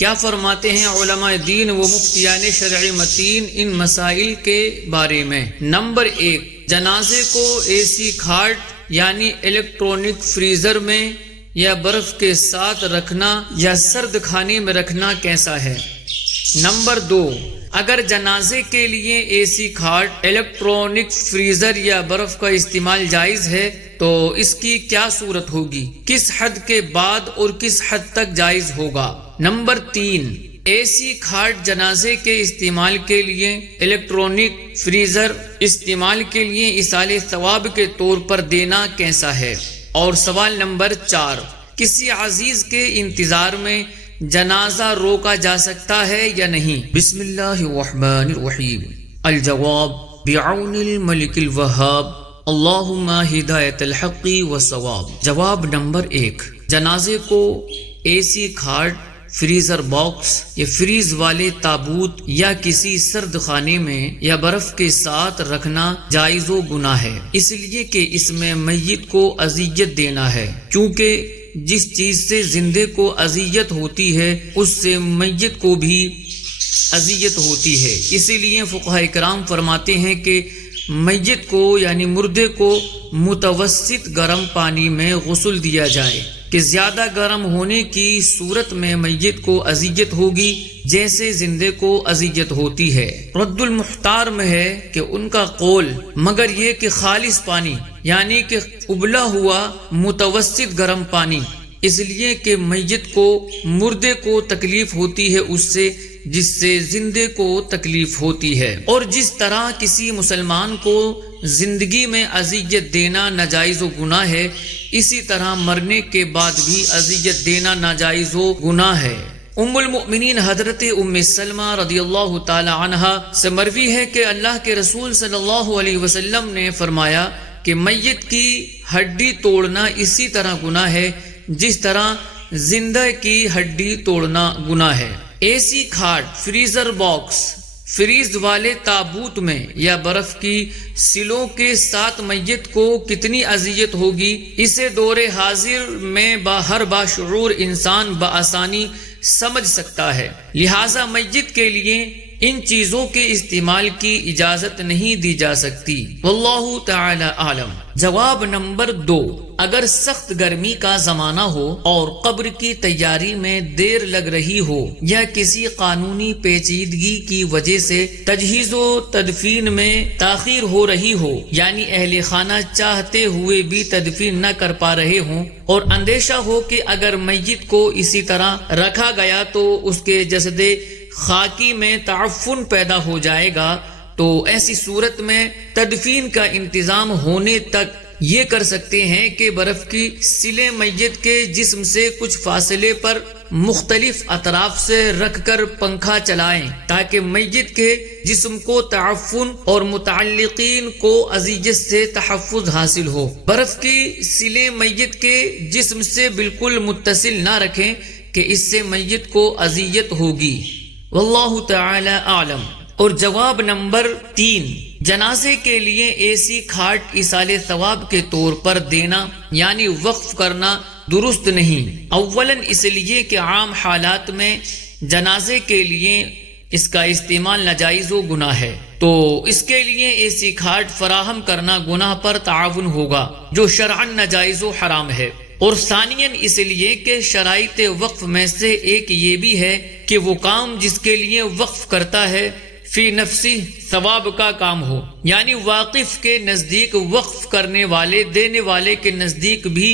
کیا فرماتے ہیں علماء دین و مفتیان شرعی متین ان مسائل کے بارے میں؟ نمبر 1، جنازے کو اے سی کھاٹ یعنی الیکٹرانک فریزر میں یا برف کے ساتھ رکھنا یا سرد کھانے میں رکھنا کیسا ہے؟ نمبر 2، اگر جنازے کے لیے اے سی کھاٹ، الیکٹرانک فریزر یا برف کا استعمال جائز ہے تو اس کی کیا صورت ہوگی؟ کس حد کے بعد اور کس حد تک جائز ہوگا؟ نمبر 3، اے سی کھاٹ جنازے کے استعمال کے لیے، الیکٹرانک فریزر استعمال کے لیے ایصال ثواب کے طور پر دینا کیسا ہے؟ اور سوال نمبر 4، کسی عزیز کے انتظار میں جنازہ روکا جا سکتا ہے یا نہیں؟ بسم اللہ الرحمن الرحیم۔ الجواب بعون الملک الوہاب، اللہم ہدایت الحق والصواب۔ جواب نمبر 1، جنازے کو اے سی کھاٹ، فریزر باکس یا فریز والے تابوت یا کسی سرد خانے میں یا برف کے ساتھ رکھنا جائز و گناہ ہے، اس لیے کہ اس میں میت کو اذیت دینا ہے، کیونکہ جس چیز سے زندے کو اذیت ہوتی ہے اس سے میت کو بھی اذیت ہوتی ہے۔ اسی لیے فقہاء کرام فرماتے ہیں کہ میت کو یعنی مردے کو متوسط گرم پانی میں غسل دیا جائے، کہ زیادہ گرم ہونے کی صورت میں میت کو اذیت ہوگی جیسے زندے کو اذیت ہوتی ہے۔ رد المختار میں ہے کہ ان کا قول مگر یہ کہ خالص پانی یعنی کہ ابلا ہوا متوسط گرم پانی، اس لیے کہ میت کو مردے کو تکلیف ہوتی ہے اس سے جس سے زندے کو تکلیف ہوتی ہے، اور جس طرح کسی مسلمان کو زندگی میں اذیت دینا ناجائز و گناہ ہے، اسی طرح مرنے کے بعد بھی اذیت دینا ناجائز و گناہ ہے۔ ام المؤمنین حضرت ام سلمہ رضی اللہ تعالی عنہا سے مروی ہے کہ اللہ کے رسول صلی اللہ علیہ وسلم نے فرمایا کہ میت کی ہڈی توڑنا اسی طرح گناہ ہے جس طرح زندہ کی ہڈی توڑنا گناہ ہے۔ اے سی کھاٹ، فریزر باکس، فریز والے تابوت میں یا برف کی سلوں کے ساتھ میت کو کتنی اذیت ہوگی، اسے دور حاضر میں ہر باشعور انسان بآسانی سمجھ سکتا ہے، لہذا میت کے لیے ان چیزوں کے استعمال کی اجازت نہیں دی جا سکتی، واللہ تعالی عالم۔ جواب نمبر 2، اگر سخت گرمی کا زمانہ ہو اور قبر کی تیاری میں دیر لگ رہی ہو یا کسی قانونی پیچیدگی کی وجہ سے تجہیز و تدفین میں تاخیر ہو رہی ہو، یعنی اہل خانہ چاہتے ہوئے بھی تدفین نہ کر پا رہے ہوں، اور اندیشہ ہو کہ اگر میت کو اسی طرح رکھا گیا تو اس کے جسد خاکی میں تعفن پیدا ہو جائے گا، تو ایسی صورت میں تدفین کا انتظام ہونے تک یہ کر سکتے ہیں کہ برف کی سلیں میت کے جسم سے کچھ فاصلے پر مختلف اطراف سے رکھ کر پنکھا چلائیں تاکہ میت کے جسم کو تعفن اور متعلقین کو اذیت سے تحفظ حاصل ہو۔ برف کی سلیں میت کے جسم سے بالکل متصل نہ رکھیں کہ اس سے میت کو اذیت ہوگی، واللہ تعالی اعلم۔ اور جواب نمبر 3، جنازے کے لیے اے سی کھاٹ ایصال ثواب کے طور پر دینا یعنی وقف کرنا درست نہیں۔ اولاً اس لیے کہ عام حالات میں جنازے کے لیے اس کا استعمال ناجائز و گناہ ہے، تو اس کے لیے اے سی کھاٹ فراہم کرنا گناہ پر تعاون ہوگا جو شرعاً ناجائز و حرام ہے، اور ثانیاً اس لیے کہ شرائط وقف میں سے ایک یہ بھی ہے کہ وہ کام جس کے لیے وقف کرتا ہے فی نفسی ثواب کا کام ہو، یعنی واقف کے نزدیک وقف کرنے والے دینے والے کے نزدیک بھی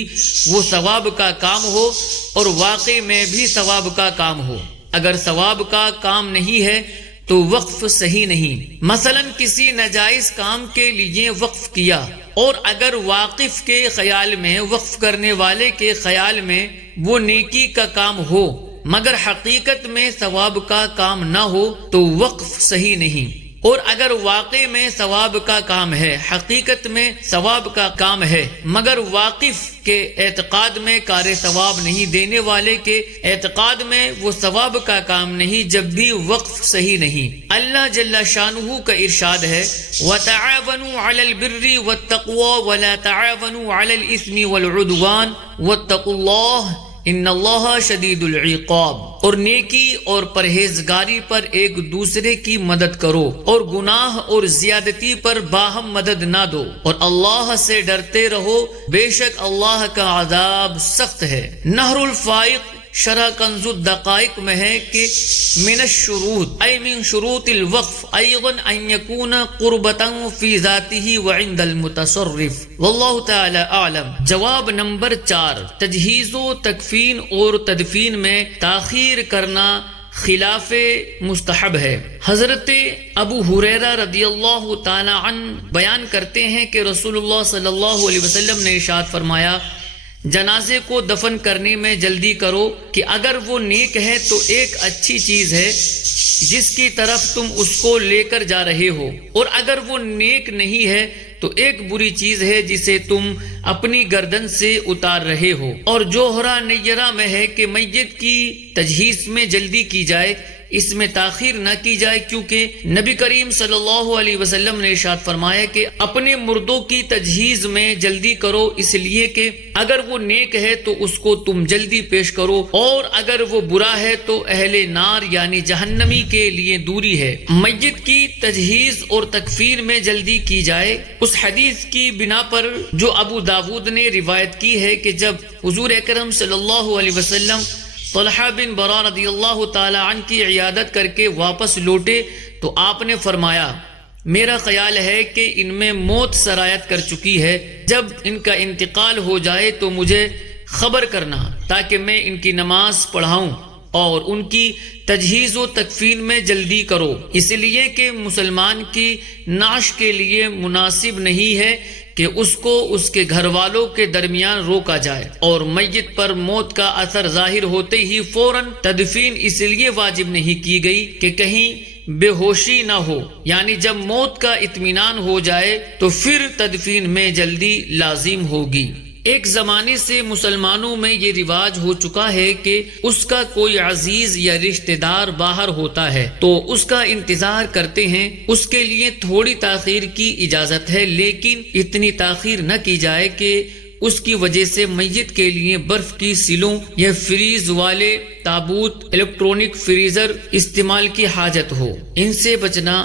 وہ ثواب کا کام ہو اور واقع میں بھی ثواب کا کام ہو۔ اگر ثواب کا کام نہیں ہے تو وقف صحیح نہیں۔ مثلا کسی ناجائز کام کے لیے وقف کیا، اور اگر واقف کے خیال میں وقف کرنے والے کے خیال میں وہ نیکی کا کام ہو مگر حقیقت میں ثواب کا کام نہ ہو تو وقف صحیح نہیں، اور اگر واقع میں ثواب کا کام ہے، حقیقت میں ثواب کا کام ہے مگر واقف کے اعتقاد میں کار ثواب نہیں، دینے والے کے اعتقاد میں وہ ثواب کا کام نہیں، جب بھی وقف صحیح نہیں۔ اللہ جل شانہ کا ارشاد ہے وَتَعَاوَنُوا عَلَى الْبِرِّ وَالتَّقْوَى وَلَا تَعَاوَنُوا عَلَى الْإِثْمِ وَالْعُدْوَانِ وَاتَّقُوا اللَّهَ ان اللہ شدید العقاب، اور نیکی اور پرہیزگاری پر ایک دوسرے کی مدد کرو، اور گناہ اور زیادتی پر باہم مدد نہ دو، اور اللہ سے ڈرتے رہو، بے شک اللہ کا عذاب سخت ہے۔ نہر الفائق شرح کنز الدقائق میں ہے کہ من الشروط ای من شروط الوقف ایضا ان یکون قربتا فی ذاته وعند المتصرف، واللہ تعالی اعلم۔ جواب نمبر 4، تجہیز و تکفین اور تدفین میں تاخیر کرنا خلاف مستحب ہے۔ حضرت ابو ہریرہ رضی اللہ تعالی عنہ بیان کرتے ہیں کہ رسول اللہ صلی اللہ علیہ وسلم نے ارشاد فرمایا، جنازے کو دفن کرنے میں جلدی کرو کہ اگر وہ نیک ہے تو ایک اچھی چیز ہے جس کی طرف تم اس کو لے کر جا رہے ہو، اور اگر وہ نیک نہیں ہے تو ایک بری چیز ہے جسے تم اپنی گردن سے اتار رہے ہو۔ اور جوہرہ نیرہ میں ہے کہ میت کی تجہیز میں جلدی کی جائے، اس میں تاخیر نہ کی جائے، کیونکہ نبی کریم صلی اللہ علیہ وسلم نے ارشاد فرمایا کہ اپنے مردوں کی تجہیز میں جلدی کرو، اس لیے کہ اگر وہ نیک ہے تو اس کو تم جلدی پیش کرو، اور اگر وہ برا ہے تو اہل نار یعنی جہنمی کے لیے دوری ہے۔ میت کی تجہیز اور تکفین میں جلدی کی جائے اس حدیث کی بنا پر جو ابو داود نے روایت کی ہے کہ جب حضور اکرم صلی اللہ علیہ وسلم طلحہ بن برا رضی اللہ تعالی عنہ کی عیادت کر کے واپس لوٹے تو آپ نے فرمایا، میرا خیال ہے کہ ان میں موت سرایت کر چکی ہے، جب ان کا انتقال ہو جائے تو مجھے خبر کرنا تاکہ میں ان کی نماز پڑھاؤں اور ان کی تجہیز و تکفین میں جلدی کرو، اس لیے کہ مسلمان کی نعش کے لیے مناسب نہیں ہے کہ اس کو اس کے گھر والوں کے درمیان روکا جائے، اور میت پر موت کا اثر ظاہر ہوتے ہی فوراً تدفین اس لیے واجب نہیں کی گئی کہ کہیں بے ہوشی نہ ہو، یعنی جب موت کا اطمینان ہو جائے تو پھر تدفین میں جلدی لازم ہوگی۔ ایک زمانے سے مسلمانوں میں یہ رواج ہو چکا ہے کہ اس کا کوئی عزیز یا رشتہ دار باہر ہوتا ہے تو اس کا انتظار کرتے ہیں، اس کے لیے تھوڑی تاخیر کی اجازت ہے، لیکن اتنی تاخیر نہ کی جائے کہ اس کی وجہ سے میت کے لیے برف کی سیلوں یا فریز والے تابوت، الیکٹرونک فریزر استعمال کی حاجت ہو، ان سے بچنا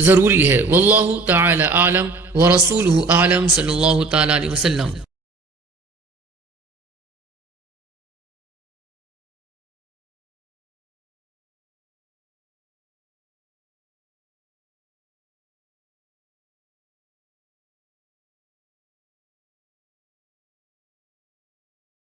ضروری ہے۔ واللہ تعالی اعلم ورسولہ اعلم، صلی اللہ تعالی علیہ وسلم۔